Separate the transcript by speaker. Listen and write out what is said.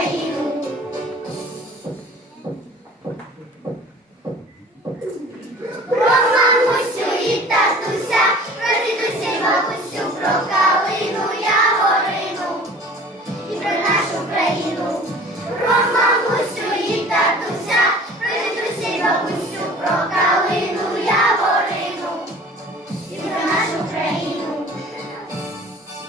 Speaker 1: Thank you.